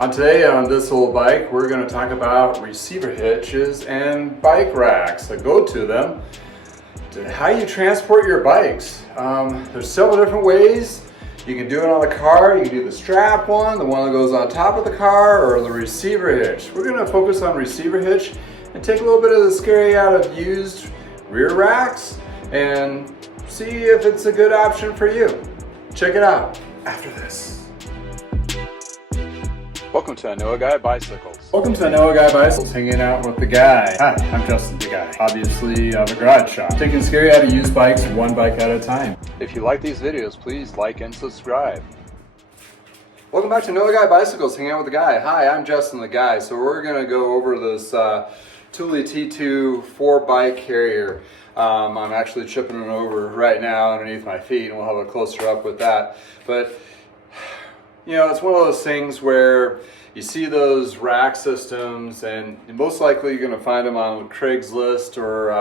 Today on this old bike, we're going to talk about receiver hitches and bike racks that go to them, to how you transport your bikes. There's several different ways. You can do it on the car. You can do the strap one, the one that goes on top of the car, or the receiver hitch. We're going to focus on receiver hitch and take a little bit of the scary out of used rear racks and see if it's a good option for you. Check it out after this. Welcome to I Know a Guy Bicycles. Welcome to I Know a Guy Bicycles, hanging out with the guy. Hi, I'm Justin, the guy. Obviously, I have a garage shop. Taking scary out of used bikes, one bike at a time. If you like these videos, please like and subscribe. Welcome back to Know a Guy Bicycles, hanging out with the guy. Hi, I'm Justin, the guy. So we're gonna go over this Thule T2 4-bike carrier. I'm actually chipping it over right now underneath my feet, and we'll have a closer up with that. But you know, it's one of those things where you see those rack systems, and most likely you're going to find them on Craigslist or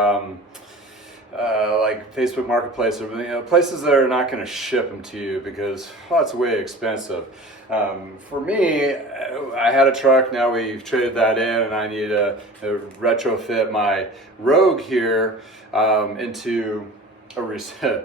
like Facebook Marketplace, or places that are not going to ship them to you because it's way expensive. For me, I had a truck. Now we've traded that in, and I need to retrofit my Rogue here into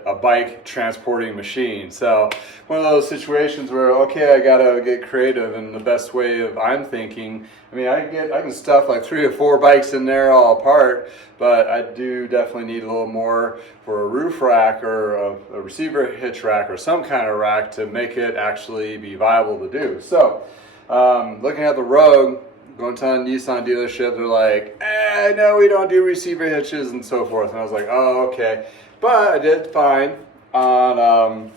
a bike transporting machine. So one of those situations where, okay, I gotta get creative, and the best way of I'm thinking, I mean, I can stuff like 3 or 4 bikes in there all apart, but I do definitely need a little more for a roof rack or a receiver hitch rack or some kind of rack to make it actually be viable to do. So looking at the Rogue, going to a Nissan dealership, they're like, no, we don't do receiver hitches and so forth. And I was like, oh, okay. But I did find on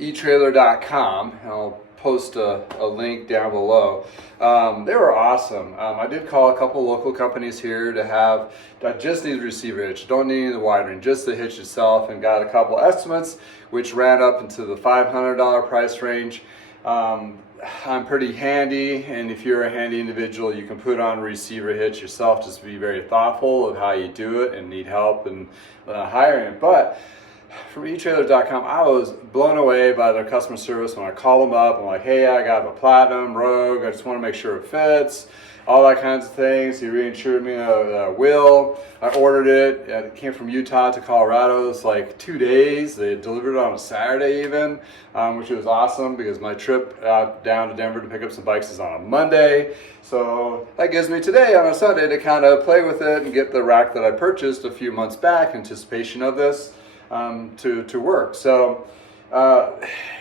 eTrailer.com, and I'll post a link down below. They were awesome. I did call a couple local companies here to have, I just need the receiver hitch, don't need the wiring, just the hitch itself, and got a couple estimates, which ran up into the $500 price range. I'm pretty handy, and if you're a handy individual, you can put on a receiver hitch yourself. Just be very thoughtful of how you do it and need help in hiring it. But from eTrailer.com, I was blown away by their customer service when I call them up. I'm like, hey, I got the Platinum Rogue. I just want to make sure it fits. All that kinds of things. He reinsured me a wheel. I ordered it. It came from Utah to Colorado. It's like 2 days. They delivered it on a Saturday even, which was awesome because my trip down to Denver to pick up some bikes is on a Monday. So that gives me today on a Sunday to kind of play with it and get the rack that I purchased a few months back in anticipation of this to work. So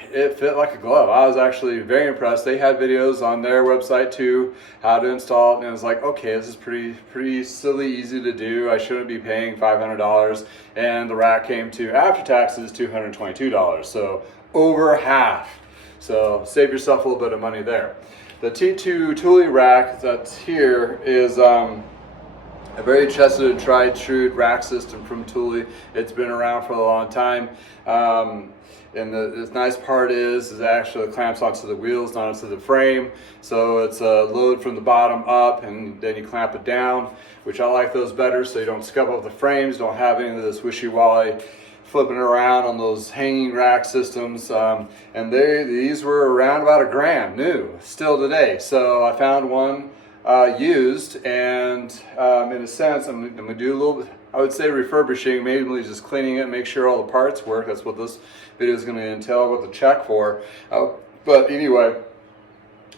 it fit like a glove. I was actually very impressed. They had videos on their website too, how to install it, and it was like, okay, this is pretty silly easy to do. I shouldn't be paying $500, and the rack came to, after taxes, $222, so over half. So save yourself a little bit of money there. The T2 Thule rack that's here is a very trusted and tried true rack system from Thule. It's been around for a long time. And the nice part is it actually clamps onto the wheels, not onto the frame. So it's a load from the bottom up, and then you clamp it down, which I like those better so you don't scuff up the frames, don't have any of this wishy-washy flipping around on those hanging rack systems. And these were around about $1,000 new, still today. So I found one used, and in a sense, I'm gonna do a little bit, I would say refurbishing, mainly just cleaning it, make sure all the parts work. That's what this video is going to entail, what to check for. But anyway,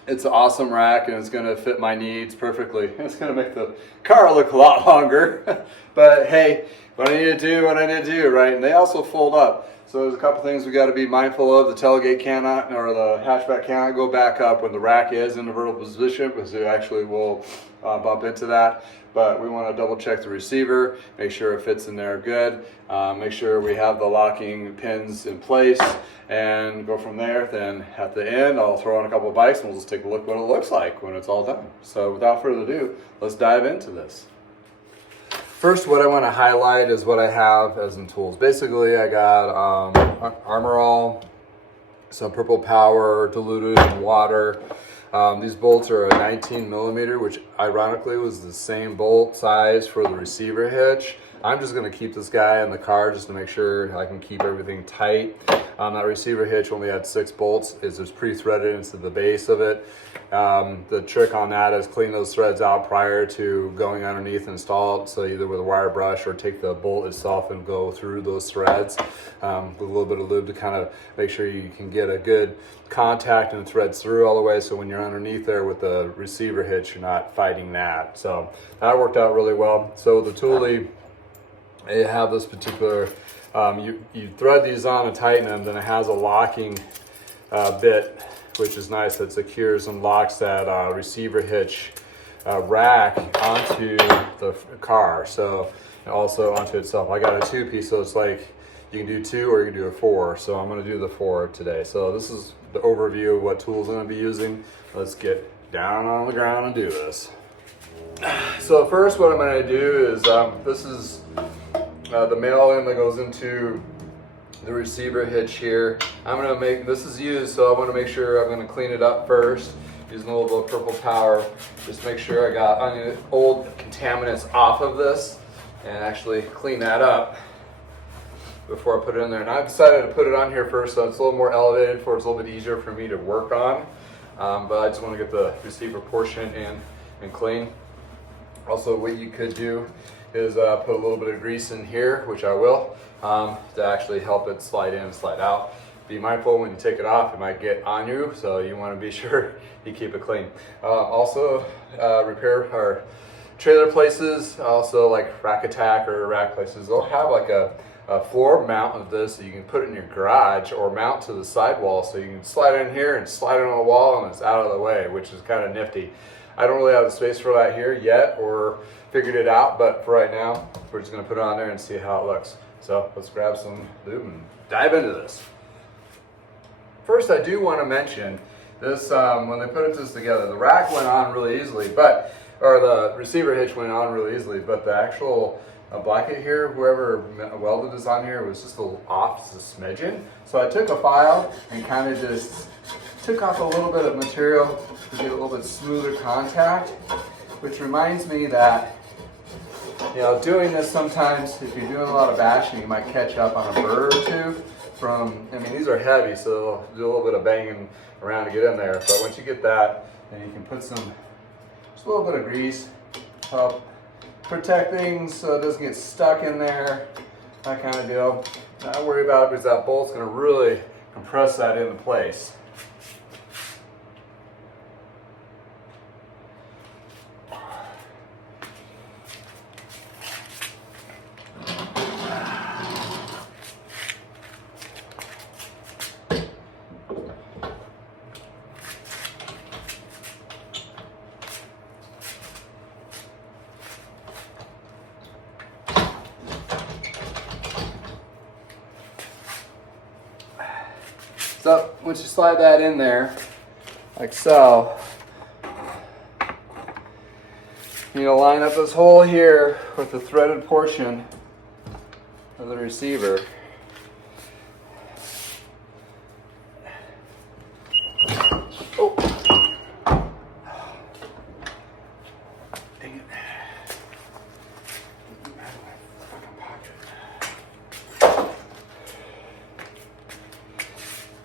it's an awesome rack, and it's going to fit my needs perfectly. It's going to make the car look a lot longer. But hey, what I need to do, right? And they also fold up. So there's a couple things we got to be mindful of. The tailgate cannot, or the hatchback cannot go back up when the rack is in the vertical position, because it actually will bump into that. But we want to double check the receiver, make sure it fits in there good, make sure we have the locking pins in place, and go from there. Then at the end, I'll throw on a couple of bikes, and we'll just take a look what it looks like when it's all done. So without further ado, let's dive into this. First, what I want to highlight is what I have as in tools. Basically, I got Armor All, some Purple Power diluted in water. These bolts are a 19 millimeter, which ironically was the same bolt size for the receiver hitch. I'm just going to keep this guy in the car just to make sure I can keep everything tight. That receiver hitch only had 6 bolts. It's pre-threaded into the base of it. The trick on that is clean those threads out prior to going underneath and install it. So either with a wire brush or take the bolt itself and go through those threads with a little bit of lube to kind of make sure you can get a good contact and threads through all the way, so when you're underneath there with the receiver hitch, you're not fighting that. So that worked out really well. So the Thule, they have this particular, you thread these on and tighten them, then it has a locking bit, which is nice, that secures and locks that receiver hitch rack onto the car, so also onto itself. I got a 2-piece, so it's like you can do 2 or you can do a 4. So I'm going to do the 4 today. So this is the overview of what tools I'm going to be using. Let's get down on the ground and do this. So first what I'm going to do is, this is the male end that goes into the receiver hitch here. I'm going to make, this is used, so I want to make sure I'm going to clean it up first using a little bit of purple power. Just make sure I got any old contaminants off of this and actually clean that up before I put it in there. And I decided to put it on here first, so it's a little more elevated, for it's a little bit easier for me to work on. But I just want to get the receiver portion in and clean. Also, what you could do is put a little bit of grease in here, which I will, to actually help it slide in and slide out. Be mindful when you take it off, it might get on you, so you want to be sure you keep it clean. Also, repair our trailer places, also like Rack Attack or rack places, they'll have like a floor mount of this that you can put in your garage or mount to the sidewall, so you can slide it in here and slide it on the wall and it's out of the way, which is kind of nifty. I don't really have the space for that here yet or figured it out, but for right now, we're just going to put it on there and see how it looks. So let's grab some lube and dive into this. First, I do want to mention this, when they put this together, the rack went on really easily, or the receiver hitch went on really easily, but the actual bracket here, whoever welded this on here, was just a little off, just a smidgen. So I took a file and kind of just took off a little bit of material to get a little bit smoother contact, which reminds me that, you know, doing this sometimes, if you're doing a lot of bashing, you might catch up on a burr or two from, I mean, these are heavy, so they'll do a little bit of banging around to get in there. But once you get that, then you can put just a little bit of grease, help protect things so it doesn't get stuck in there, that kind of deal. Not worry about it, because that bolt's going to really compress that into place. So once you slide that in there, like so, you line up this hole here with the threaded portion of the receiver. Oh, dang it.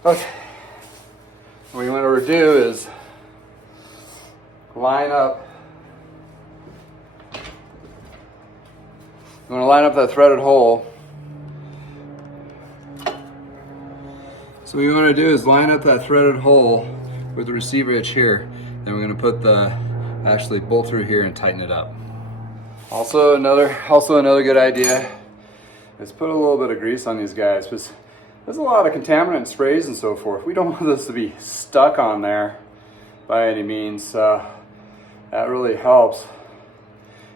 Okay, what you want to do is line up. You want to line up that threaded hole. So what you want to do is line up that threaded hole with the receiver hitch here. Then we're going to put the actually bolt through here and tighten it up. Also another good idea is put a little bit of grease on these guys, because there's a lot of contaminant sprays and so forth. We don't want this to be stuck on there by any means. That really helps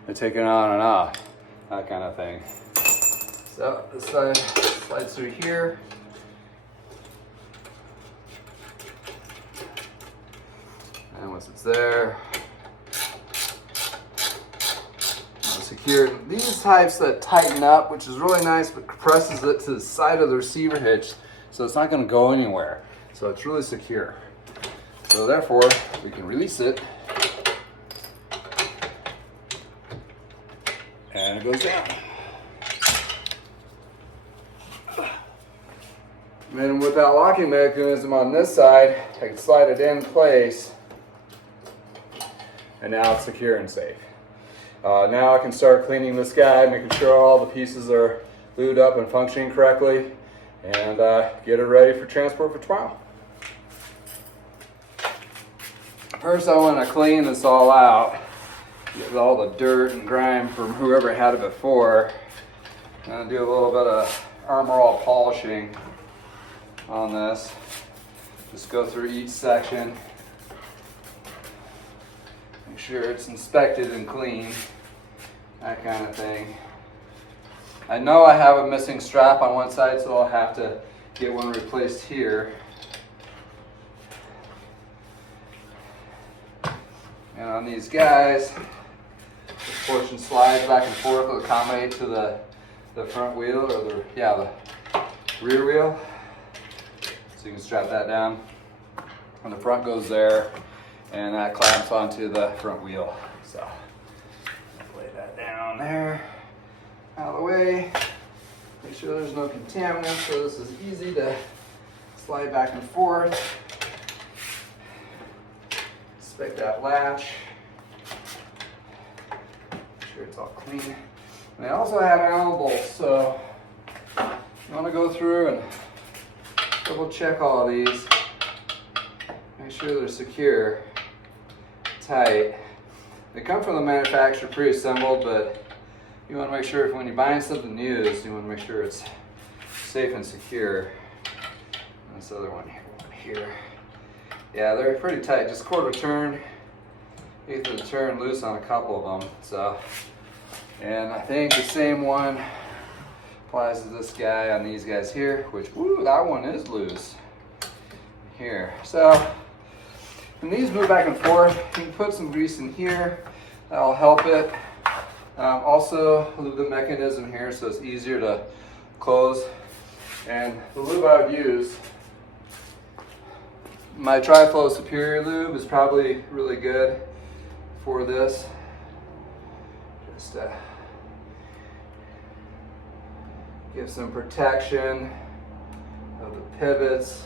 in taking it on and off, that kind of thing. So this side slides through here. And once it's there, secure. These types that tighten up, which is really nice, but compresses it to the side of the receiver hitch, so it's not going to go anywhere. So it's really secure. So therefore, we can release it, and it goes down. And then with that locking mechanism on this side, I can slide it in place, and now it's secure and safe. Now I can start cleaning this guy, making sure all the pieces are lubed up and functioning correctly, and get it ready for transport for tomorrow. First I want to clean this all out, get all the dirt and grime from whoever had it before. I'm going to do a little bit of Armor All polishing on this. Just go through each section, make sure it's inspected and clean, that kind of thing. I know I have a missing strap on one side, so I'll have to get one replaced here. And on these guys, this portion slides back and forth to accommodate to the front wheel, or the rear wheel. So you can strap that down. And the front goes there, and that clamps onto the front wheel. So lay that down there, out of the way. Make sure there's no contaminants, so this is easy to slide back and forth. Inspect that latch. Make sure it's all clean. And they also have Allen bolts, so you want to go through and double check all of these. Make sure they're secure, tight. They come from the manufacturer pre-assembled, but you want to make sure when you're buying something used, you want to make sure it's safe and secure. And this other one here. Yeah, they're pretty tight, just quarter turn, eighth of a turn loose on a couple of them. So, and I think the same one applies to this guy on these guys here, which, woo, that one is loose here. So, when these move back and forth, you can put some grease in here, that'll help it. Also, lube the mechanism here so it's easier to close. And the lube I would use, my Tri-Flow Superior lube is probably really good for this. Just give some protection of the pivots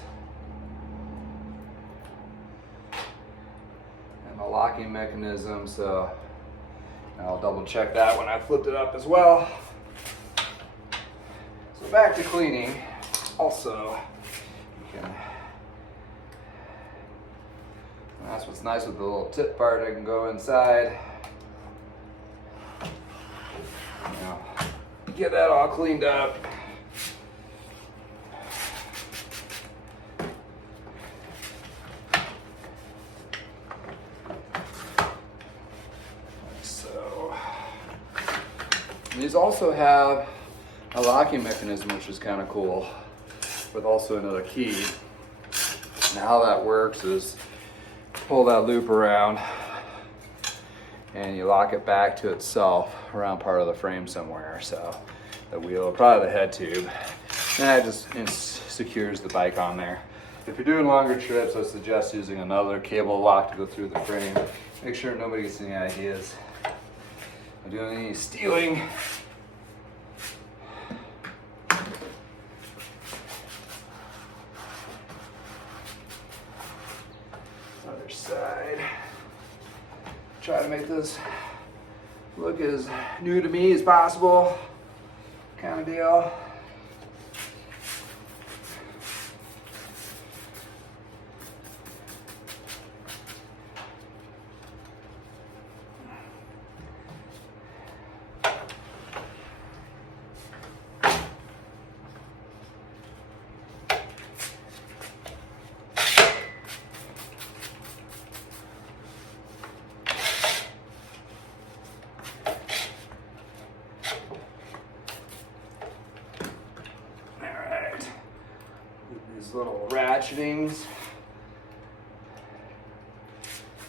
and the locking mechanism. So I'll double check that when I flipped it up as well. So back to cleaning. Also, you can, that's what's nice with the little tip part. I can go inside. Now, get that all cleaned up. So, these also have a locking mechanism, which is kind of cool, with also another key. Now how that works is pull that loop around and you lock it back to itself around part of the frame somewhere. So the wheel, probably the head tube, and that just secures the bike on there. If you're doing longer trips, I suggest using another cable lock to go through the frame. Make sure nobody gets any ideas of doing any stealing. Other side. Try to make this look as new to me as possible, kind of deal. Little ratchetings.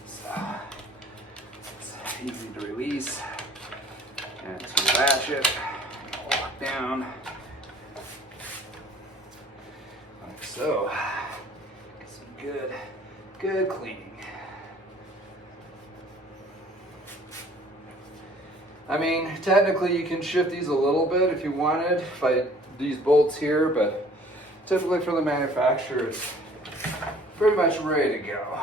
So it's easy to release and to ratchet, lock down like so. Some good cleaning. I mean, technically you can shift these a little bit if you wanted by these bolts here, but typically for the manufacturer, it's pretty much ready to go.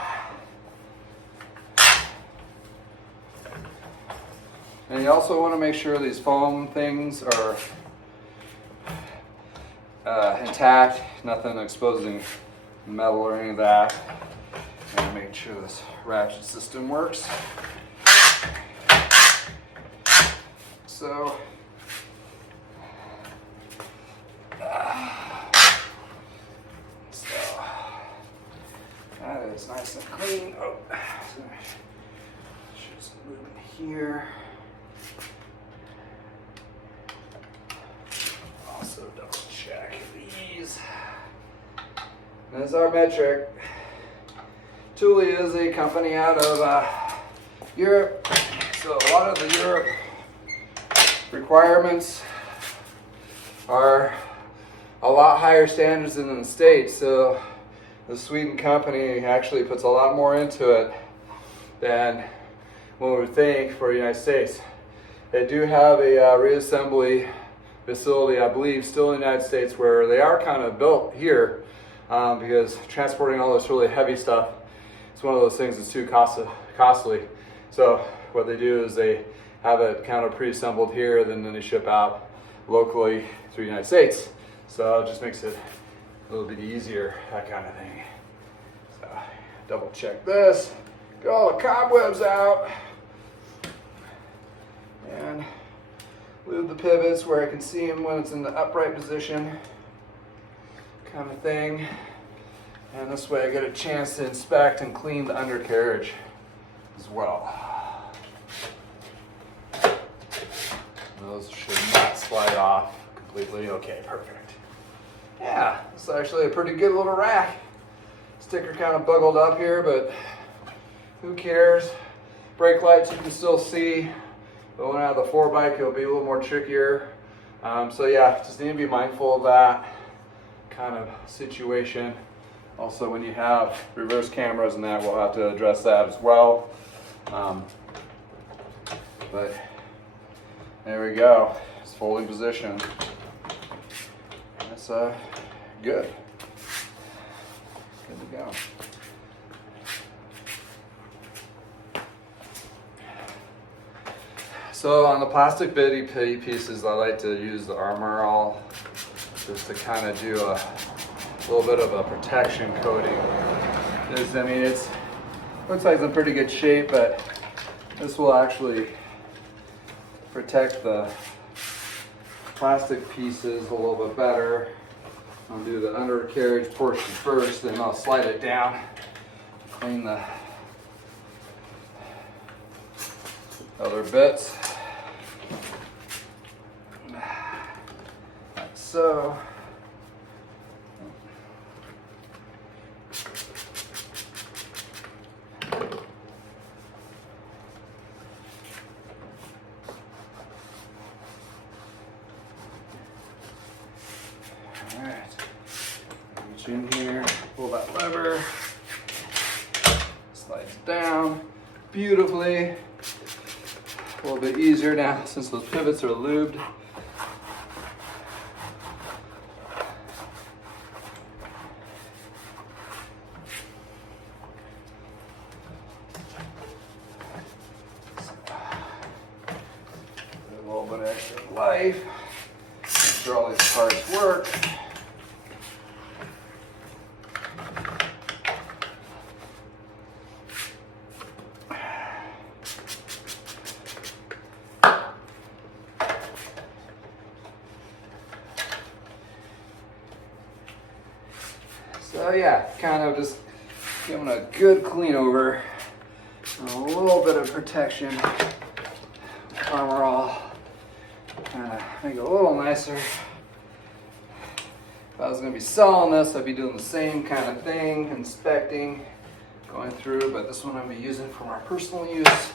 And you also want to make sure these foam things are intact, nothing exposing metal or any of that. And making sure this ratchet system works. So, that is nice and clean. Oh, sorry. Just move in here. Also double check these. That's our metric. Thule is a company out of Europe, so a lot of the Europe requirements are a lot higher standards than in the States. So the Sweden company actually puts a lot more into it than one would think for the United States. They do have a reassembly facility, I believe, still in the United States, where they are kind of built here because transporting all this really heavy stuff, it's one of those things that's too costly. So what they do is they have it kind of pre-assembled here, then they ship out locally through the United States. So it just makes it a little bit easier, that kind of thing. So double check this, get all the cobwebs out, and lube the pivots where I can see them when it's in the upright position, kind of thing. And this way I get a chance to inspect and clean the undercarriage as well. Those should not slide off completely. Okay, perfect. Yeah, it's actually a pretty good little rack. Sticker kind of buggled up here, but who cares? Brake lights you can still see, but when I have the 4-bike, it'll be a little more trickier. So yeah, just need to be mindful of that kind of situation. Also, when you have reverse cameras and that, we'll have to address that as well. But there we go. It's folding position. That's good. Good to go. So on the plastic bitty pieces, I like to use the Armor All just to kind of do a little bit of a protection coating. I mean, it looks like it's in pretty good shape, but this will actually protect the plastic pieces a little bit better. I'll do the undercarriage portion first, then I'll slide it down, clean the other bits. Like so. In here, pull that lever, slides down beautifully. A little bit easier now since those pivots are lubed. A little bit of extra life. Make sure all these parts work. So yeah, kind of just giving a good clean over, and a little bit of protection. Armor All, kind of make it a little nicer. If I was going to be selling this, I'd be doing the same kind of thing, inspecting, going through, but this one I'm going to be using for my personal use.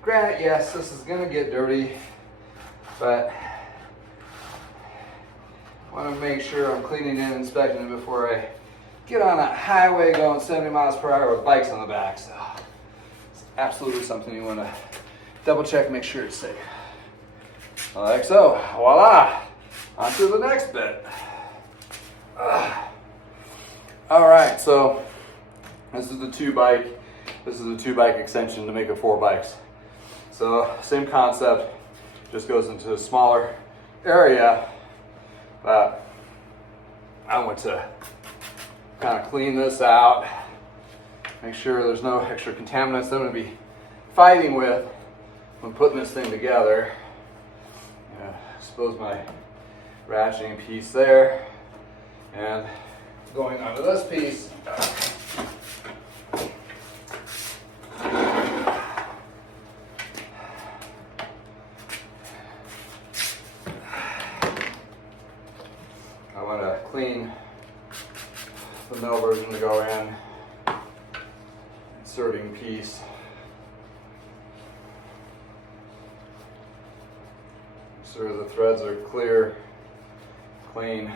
Granted, yes, this is going to get dirty, but I want to make sure I'm cleaning and inspecting it before I get on that highway going 70 miles per hour with bikes on the back. So it's absolutely something you want to double check, make sure it's safe. Like so, voila, on to the next bit. right, so this is the 2-bike. This is a 2-bike extension to make it 4 bikes. So same concept, just goes into a smaller area. But I want to kind of clean this out, make sure there's no extra contaminants that I'm going to be fighting with when putting this thing together. Expose my ratcheting piece there, and going onto this piece. I want to clean the middle version to go in, inserting piece. Sure the threads are clear, clean,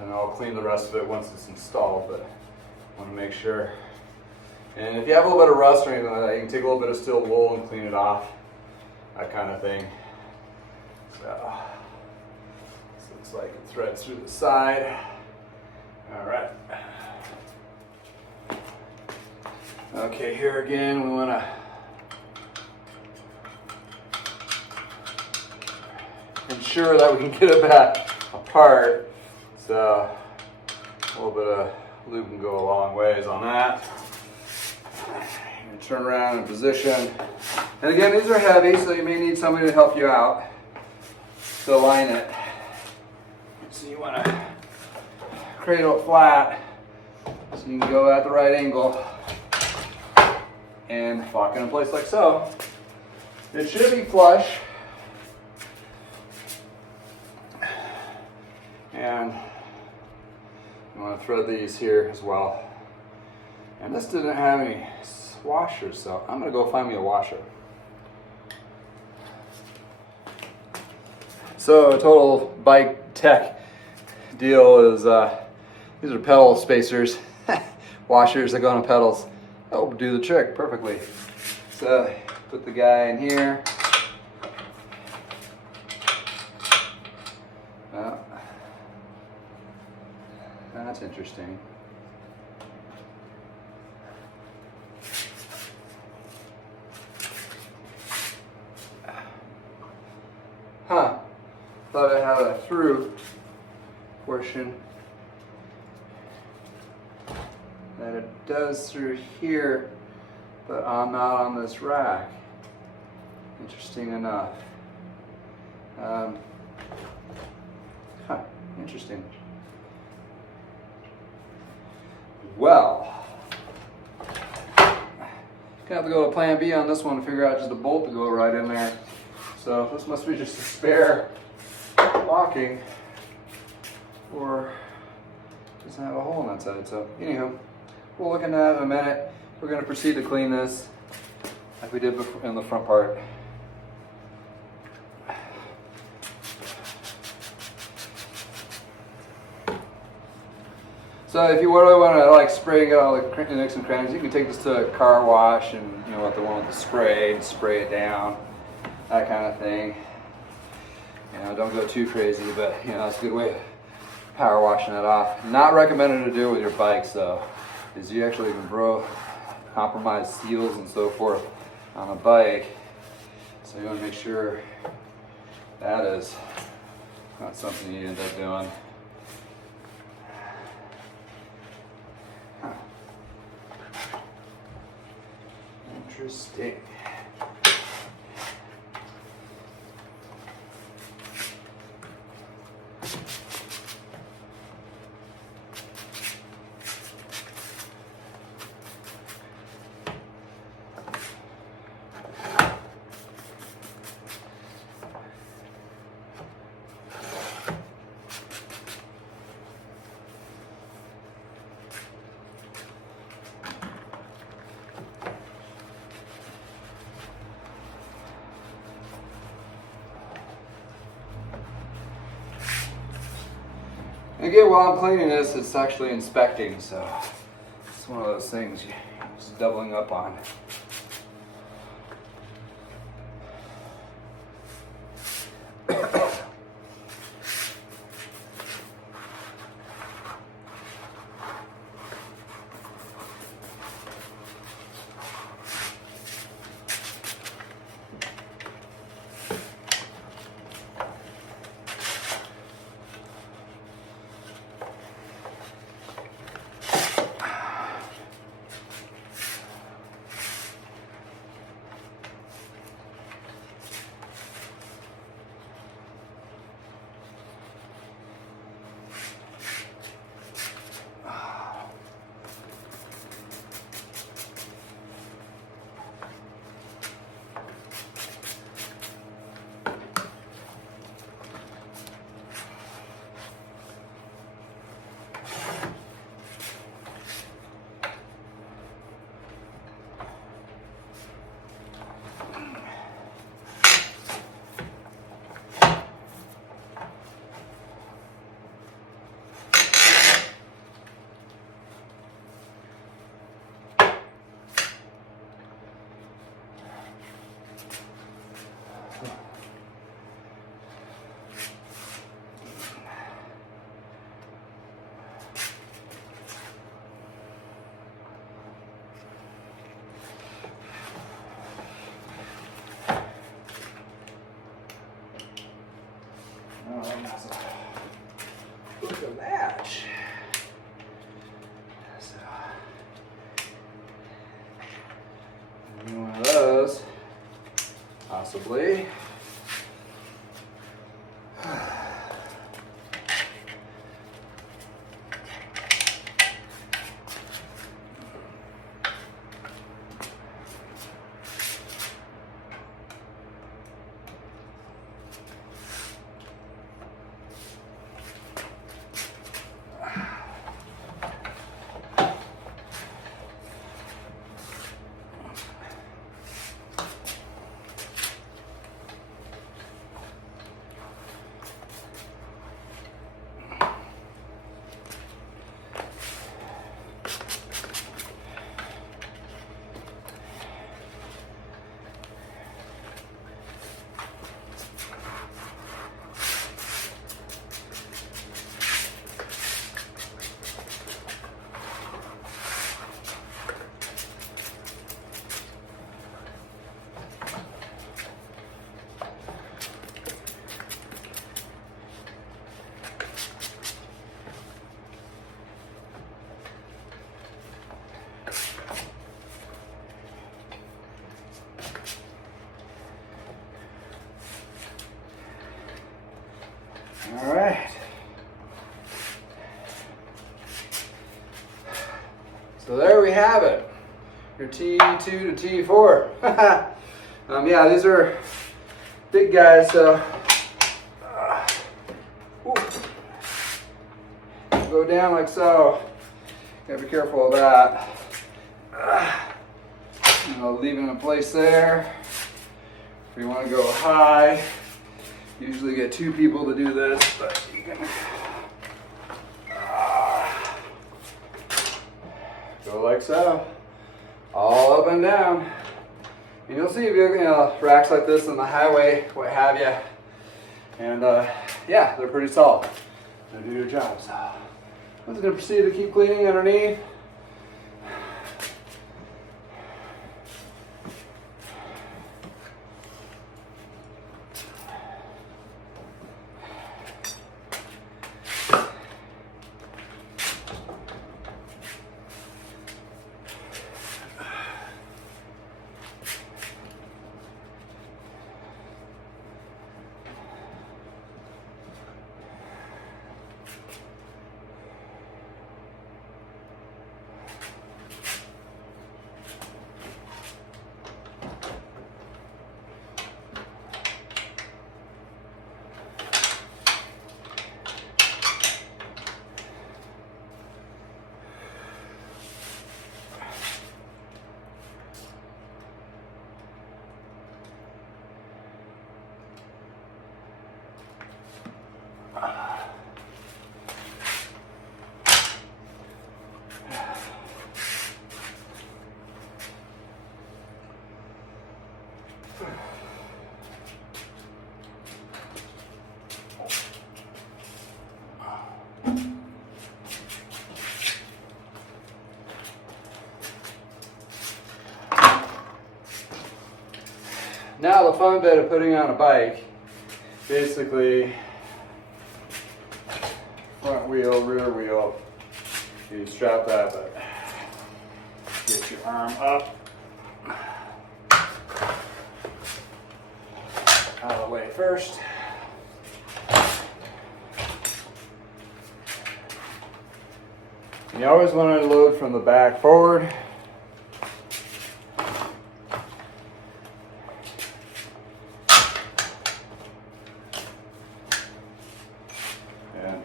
and I'll clean the rest of it once it's installed, but I want to make sure. And if you have a little bit of rust or anything like that, you can take a little bit of steel wool and clean it off, that kind of thing. So this looks like it threads through the side. All right. Okay, here again, we want to ensure that we can get it back apart. So a little bit of lube can go a long ways on that. Turn around in position. And again, these are heavy, so you may need somebody to help you out to align it. So you want to cradle it flat so you can go at the right angle and lock it in place like so. It should be flush. And you want to thread these here as well. And this didn't have any washers, so I'm going to go find me a washer. So a total bike tech deal is these are pedal spacers, washers that go on pedals. That will do the trick perfectly. So put the guy in here. That's interesting. Huh. Thought I had a through portion. That it does through here, but I'm not on this rack. Interesting enough. Interesting. Well, gonna have to go to plan B on this one to figure out just a bolt to go right in there. So this must be just a spare locking, or doesn't have a hole on that side. So anyhow, we'll look at that in a minute. We're gonna proceed to clean this like we did before in the front part. So if you really want to like spray and get all the nicks and crannies, you can take this to a car wash and with the one with the spray and spray it down, that kind of thing. Don't go too crazy, but it's a good way of power washing it off. Not recommended to do with your bikes though, because you actually can compromise seals and so forth on a bike. So you want to make sure that is not something you end up doing. Interesting. Again, while I'm cleaning this, it's actually inspecting, so it's one of those things you're just doubling up on. Look at that. So, one of those, possibly. All right. So there we have it. Your T2 to T4. Yeah, these are big guys, so go down like so. Gotta be careful of that. I'll leave it in place there. If you want to go high, usually get two people to do this, but you can go like so, all up and down. And you'll see if you racks like this on the highway, what have you, and yeah, they're pretty solid. They do your job. So I'm just gonna proceed to keep cleaning underneath. Now the fun bit of putting on a bike, basically front wheel, rear wheel, you strap that, but get your arm up, out of the way first. You always want to load from the back forward. And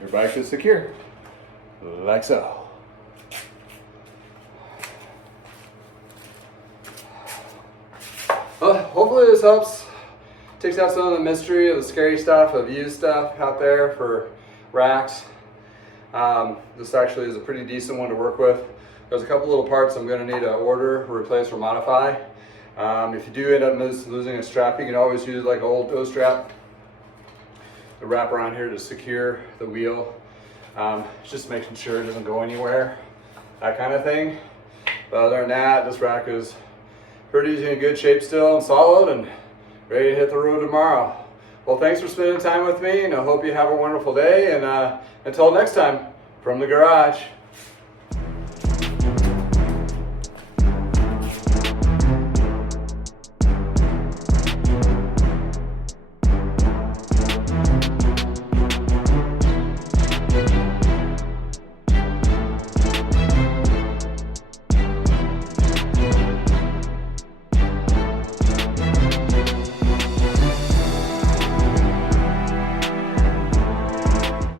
your bike is secure, like so. Well, hopefully this helps. Takes out some of the mystery of the scary stuff, of used stuff out there for racks. This actually is a pretty decent one to work with. There's a couple little parts I'm going to need to order, replace, or modify. If you do end up losing a strap, you can always use like an old tow strap to wrap around here to secure the wheel. Just making sure it doesn't go anywhere, that kind of thing. But other than that, this rack is pretty in good shape still and solid and ready to hit the road tomorrow. Well, thanks for spending time with me, and I hope you have a wonderful day. And until next time, from the garage.